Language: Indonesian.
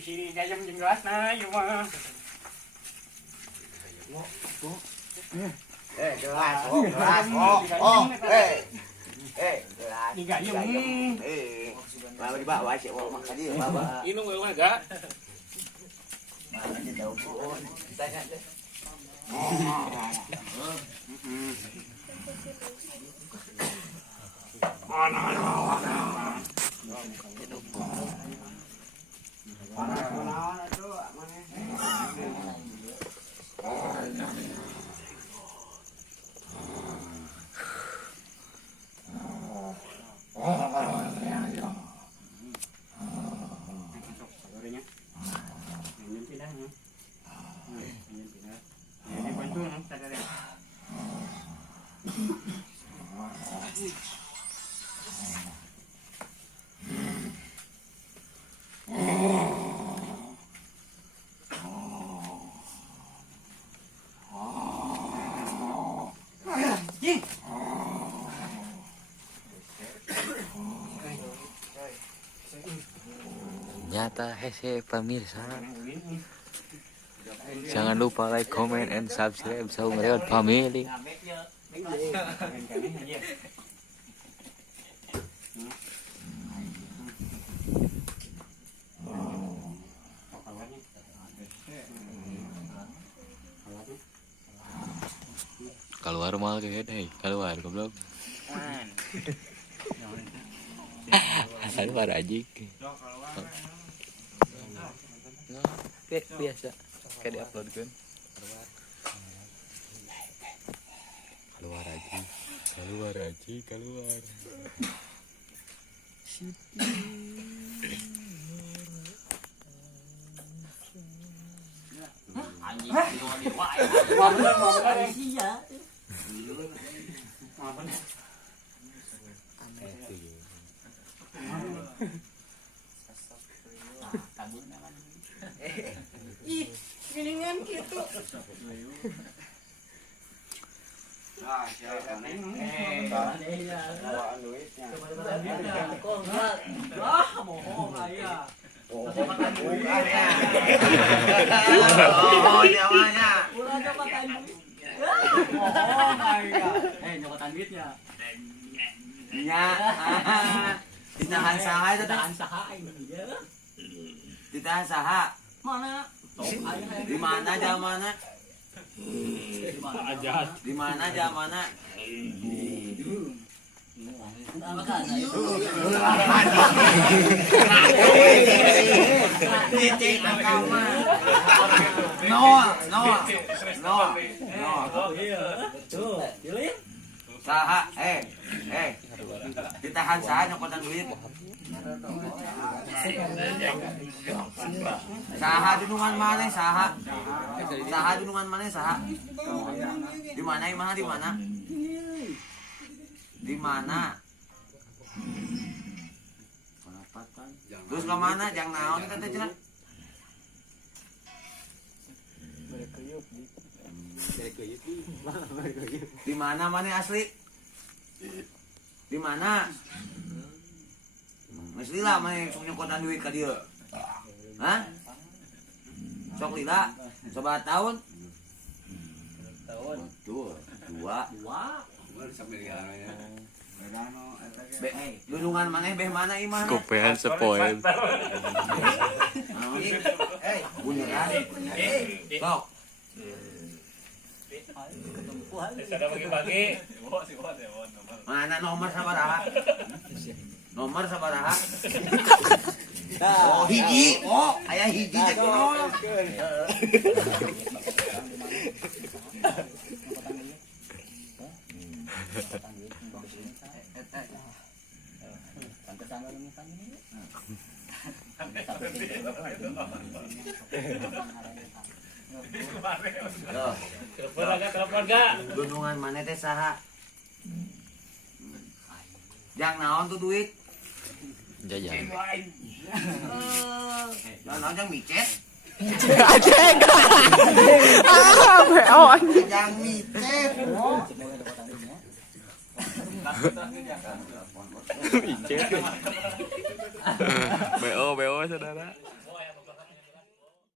di sini gayam jeung gelas na ieu mah. Gelas. Oh. Gelas. Di gayam. Bawa dibawa sih, mah tadi bawa. Inung eueuh ga. Mana aja tahu pun. Tanya aja. Nyata hese pemirsa. Jangan lupa like, comment, and subscribe Saung Reon Family. Keluar mal kayak deh, keluar goblok. Keluar aja. Biasa kayak diupload kan. Keluar aja. Gilingan gitu. Nyokatan duitnya. Nya. Ditahan saha itu teh? Ditahan saha? Mana? Di mana zamanna? Di mana zamanna? Saha? Ditahan saha nyokotan duit? Saha dunungan mana saha? Saha dunungan mana saha? Di mana? Di mana? Terus ke mana? Jang naon kita teh cenah? Di mana asli? Di mana? Geus lila mah sok nyokotan duit ka dieu. Hah? Sok lila. Coba tahun? Betul. Dua. Dunungan maneh beh mana imah? Kopean sepoen. Beneran. Sok. Sada bagi-bagi. Mana nomor sabaraha? Nomor sabaraha? Oh, hiji. Oh, aya hiji cek nomor. Telepon ga? Gunungan mana teh saha? Jang naon tuh duit? Jajan. Naon jang micet? Ajeng. Beon. Jang micet. BO saudara.